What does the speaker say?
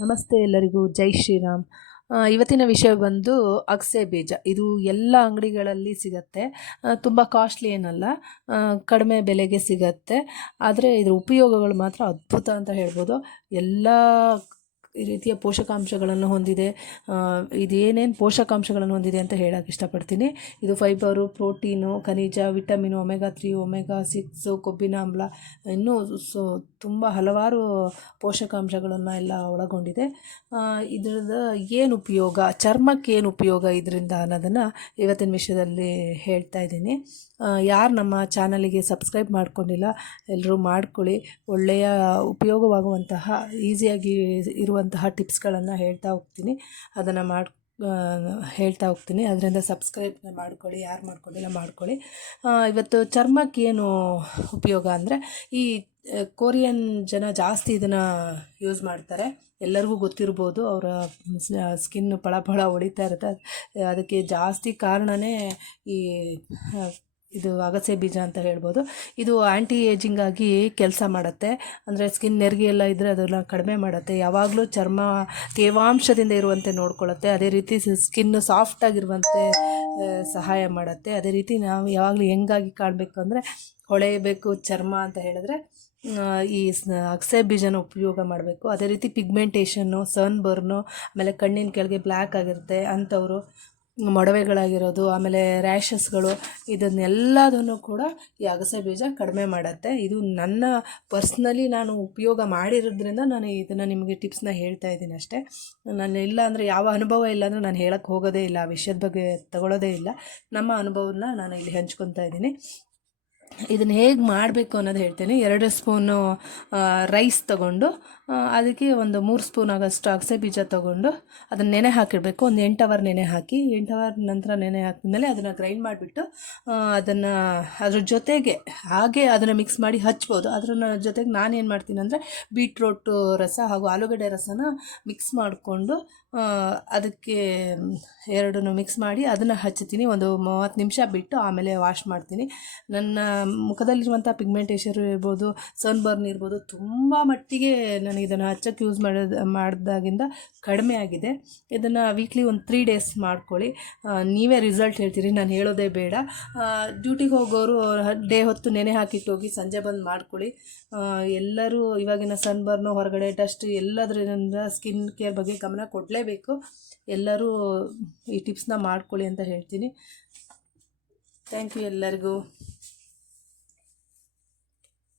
ನಮಸ್ತೆ ಎಲ್ಲರಿಗೂ, ಜೈ ಶ್ರೀರಾಮ್. ಇವತ್ತಿನ ವಿಷಯ ಬಂದು ಅಗಸೆ ಬೀಜ. ಇದು ಎಲ್ಲ ಅಂಗಡಿಗಳಲ್ಲಿ ಸಿಗತ್ತೆ. ತುಂಬ ಕಾಸ್ಟ್ಲಿ ಏನಲ್ಲ, ಕಡಿಮೆ ಬೆಲೆಗೆ ಸಿಗತ್ತೆ. ಆದರೆ ಇದ್ರ ಉಪಯೋಗಗಳು ಮಾತ್ರ ಅದ್ಭುತ ಅಂತ ಹೇಳ್ಬೋದು. ಎಲ್ಲ ರೀತಿಯ ಪೋಷಕಾಂಶಗಳನ್ನು ಹೊಂದಿದೆ. ಇದೇನೇನು ಪೋಷಕಾಂಶಗಳನ್ನು ಹೊಂದಿದೆ ಅಂತ ಹೇಳಕ್ಕೆ ಇಷ್ಟಪಡ್ತೀನಿ. ಇದು ಫೈಬರು, ಪ್ರೋಟೀನು, ಖನಿಜ, ವಿಟಮಿನು, ಒಮೆಗಾ 3, ಒಮೆಗಾ 6, ಕೊಬ್ಬಿನ ಆಮ್ಲ, ಇನ್ನೂ ತುಂಬ ಹಲವಾರು ಪೋಷಕಾಂಶಗಳನ್ನು ಎಲ್ಲ ಒಳಗೊಂಡಿದೆ. ಇದ್ರದ್ದು ಏನು ಉಪಯೋಗ, ಚರ್ಮಕ್ಕೆ ಏನು ಉಪಯೋಗ ಇದರಿಂದ ಅನ್ನೋದನ್ನು ಇವತ್ತಿನ ವಿಷಯದಲ್ಲಿ ಹೇಳ್ತಾ ಇದ್ದೀನಿ. ಯಾರು ನಮ್ಮ ಚಾನಲಿಗೆ ಸಬ್ಸ್ಕ್ರೈಬ್ ಮಾಡ್ಕೊಂಡಿಲ್ಲ ಎಲ್ಲರೂ ಮಾಡ್ಕೊಳ್ಳಿ. ಒಳ್ಳೆಯ ಉಪಯೋಗವಾಗುವಂತಹ ಈಸಿಯಾಗಿ ಇರುವಂತಹ ಟಿಪ್ಸ್ಗಳನ್ನು ಹೇಳ್ತಾ ಹೋಗ್ತೀನಿ. ಅದನ್ನು ಹೇಳ್ತಾ ಹೋಗ್ತೀನಿ. ಅದರಿಂದ ಸಬ್ಸ್ಕ್ರೈಬ್ ಮಾಡ್ಕೊಳ್ಳಿ, ಯಾರು ಮಾಡ್ಕೊಂಡಿಲ್ಲ ಮಾಡ್ಕೊಳ್ಳಿ. ಇವತ್ತು ಚರ್ಮಕ್ಕೆ ಏನು ಉಪಯೋಗ ಅಂದರೆ, ಈ ಕೊರಿಯನ್ ಜನ ಜಾಸ್ತಿ ಇದನ್ನು ಯೂಸ್ ಮಾಡ್ತಾರೆ. ಎಲ್ಲರಿಗೂ ಗೊತ್ತಿರ್ಬೋದು, ಅವರ ಸ್ಕಿನ್ ಫಳ ಹೊಳಿತಾ ಇರುತ್ತೆ. ಅದಕ್ಕೆ ಜಾಸ್ತಿ ಕಾರಣವೇ ಈ ಇದು ಅಗಸೆ ಬೀಜ ಅಂತ ಹೇಳ್ಬೋದು. ಇದು ಆ್ಯಂಟಿ ಏಜಿಂಗ್ ಆಗಿ ಕೆಲಸ ಮಾಡುತ್ತೆ. ಅಂದರೆ ಸ್ಕಿನ್ ನೆರಿಗೆ ಎಲ್ಲ ಇದ್ದರೆ ಅದನ್ನು ಕಡಿಮೆ ಮಾಡುತ್ತೆ. ಯಾವಾಗಲೂ ಚರ್ಮ ತೇವಾಂಶದಿಂದ ಇರುವಂತೆ ನೋಡ್ಕೊಳ್ಳುತ್ತೆ. ಅದೇ ರೀತಿ ಸ್ಕಿನ್ ಸಾಫ್ಟಾಗಿರುವಂತೆ ಸಹಾಯ ಮಾಡುತ್ತೆ. ಅದೇ ರೀತಿ ನಾವು ಯಾವಾಗಲೂ ಹೆಂಗಾಗಿ ಕಾಣಬೇಕು ಅಂದರೆ, ಹೊಳೆಯಬೇಕು ಚರ್ಮ ಅಂತ ಹೇಳಿದ್ರೆ ಈ ಅಗಸೆ ಬೀಜನ ಉಪಯೋಗ ಮಾಡಬೇಕು. ಅದೇ ರೀತಿ ಪಿಗ್ಮೆಂಟೇಷನ್ನು, ಸನ್ ಬರ್ನು, ಆಮೇಲೆ ಕಣ್ಣಿನ ಕೆಳಗೆ ಬ್ಲ್ಯಾಕ್ ಆಗಿರುತ್ತೆ ಅಂಥವರು, ಮೊಡವೆಗಳಾಗಿರೋದು, ಆಮೇಲೆ ರ್ಯಾಷಸ್ಗಳು, ಇದನ್ನೆಲ್ಲದನ್ನು ಕೂಡ ಈ ಅಗಸೆ ಬೀಜ ಕಡಿಮೆ ಮಾಡುತ್ತೆ. ಇದು ನನ್ನ ಪರ್ಸ್ನಲಿ ನಾನು ಉಪಯೋಗ ಮಾಡಿರೋದ್ರಿಂದ ನಾನು ಇದನ್ನು ನಿಮಗೆ ಟಿಪ್ಸ್ನ ಹೇಳ್ತಾ ಇದ್ದೀನಿ ಅಷ್ಟೇ. ನಾನು ಇಲ್ಲ ಅಂದರೆ, ಯಾವ ಅನುಭವ ಇಲ್ಲ ಅಂದರೆ ನಾನು ಹೇಳಕ್ಕೆ ಹೋಗೋದೇ ಇಲ್ಲ, ಆ ವಿಷಯದ ಬಗ್ಗೆ ತಗೊಳ್ಳೋದೇ ಇಲ್ಲ. ನಮ್ಮ ಅನುಭವನ ನಾನು ಇಲ್ಲಿ ಹಂಚ್ಕೊತಾ ಇದ್ದೀನಿ. ಇದನ್ನು ಹೇಗೆ ಮಾಡಬೇಕು ಅನ್ನೋದು ಹೇಳ್ತೀನಿ. 2 ಸ್ಪೂನು ರೈಸ್ ತೊಗೊಂಡು ಅದಕ್ಕೆ ಒಂದು 3 ಸ್ಪೂನ್ ಆಗೋಷ್ಟು ಅಗಸೆ ಬೀಜ ತೊಗೊಂಡು ಅದನ್ನು ನೆನೆ ಹಾಕಿಡಬೇಕು. ಒಂದು 8 ಅವರ್ ನೆನೆ ಹಾಕಿ, 8 ಅವರ್ ನಂತರ ನೆನೆ ಹಾಕಿದ್ಮೇಲೆ ಅದನ್ನು ಗ್ರೈಂಡ್ ಮಾಡಿಬಿಟ್ಟು ಅದನ್ನು ಅದ್ರ ಜೊತೆಗೆ ಹಾಗೆ ಅದನ್ನು ಮಿಕ್ಸ್ ಮಾಡಿ ಹಚ್ಬೋದು. ಅದ್ರ ಜೊತೆಗೆ ನಾನೇನು ಮಾಡ್ತೀನಿ ಅಂದರೆ, ಬೀಟ್ರೋಟು ರಸ ಹಾಗೂ ಆಲೂಗಡ್ಡೆ ರಸನ ಮಿಕ್ಸ್ ಮಾಡಿಕೊಂಡು ಅದಕ್ಕೆ ಎರಡನ್ನೂ ಮಿಕ್ಸ್ ಮಾಡಿ ಅದನ್ನು ಹಚ್ತೀನಿ. ಒಂದು 30 ನಿಮಿಷ ಬಿಟ್ಟು ಆಮೇಲೆ ವಾಶ್ ಮಾಡ್ತೀನಿ. ನನ್ನ ಮುಖದಲ್ಲಿರುವಂಥ ಪಿಗ್ಮೆಂಟೇಷನ್ ಇರ್ಬೋದು, ಸನ್ಬರ್ನ್ ಇರ್ಬೋದು, ತುಂಬ ಮಟ್ಟಿಗೆ ನನಗೆ ಇದನ್ನು ಹಚ್ಚಕ್ಕೆ ಯೂಸ್ ಮಾಡಿದಾಗಿಂದ ಕಡಿಮೆ ಆಗಿದೆ. ಇದನ್ನು ವೀಕ್ಲಿ ಒಂದು 3 ಡೇಸ್ ಮಾಡ್ಕೊಳ್ಳಿ. ನೀವೇ ರಿಸಲ್ಟ್ ಹೇಳ್ತೀರಿ, ನಾನು ಹೇಳೋದೇ ಬೇಡ. ಡ್ಯೂಟಿಗೆ ಹೋಗೋರು ಡೇ ಹೊತ್ತು ನೆನೆ ಹಾಕಿಟ್ಟು ಹೋಗಿ ಸಂಜೆ ಬಂದು ಮಾಡ್ಕೊಳ್ಳಿ. ಎಲ್ಲರೂ ಇವಾಗಿನ ಸನ್ಬರ್ನು, ಹೊರಗಡೆ ಡಸ್ಟ್, ಎಲ್ಲದರಿಂದ ಸ್ಕಿನ್ ಕೇರ್ ಬಗ್ಗೆ ಗಮನ ಕೊಡಲೇಬೇಕು. ಎಲ್ಲರೂ ಈ ಟಿಪ್ಸ್ನ ಮಾಡ್ಕೊಳ್ಳಿ ಅಂತ ಹೇಳ್ತೀನಿ. ಥ್ಯಾಂಕ್ ಯು ಎಲ್ಲರಿಗೂ.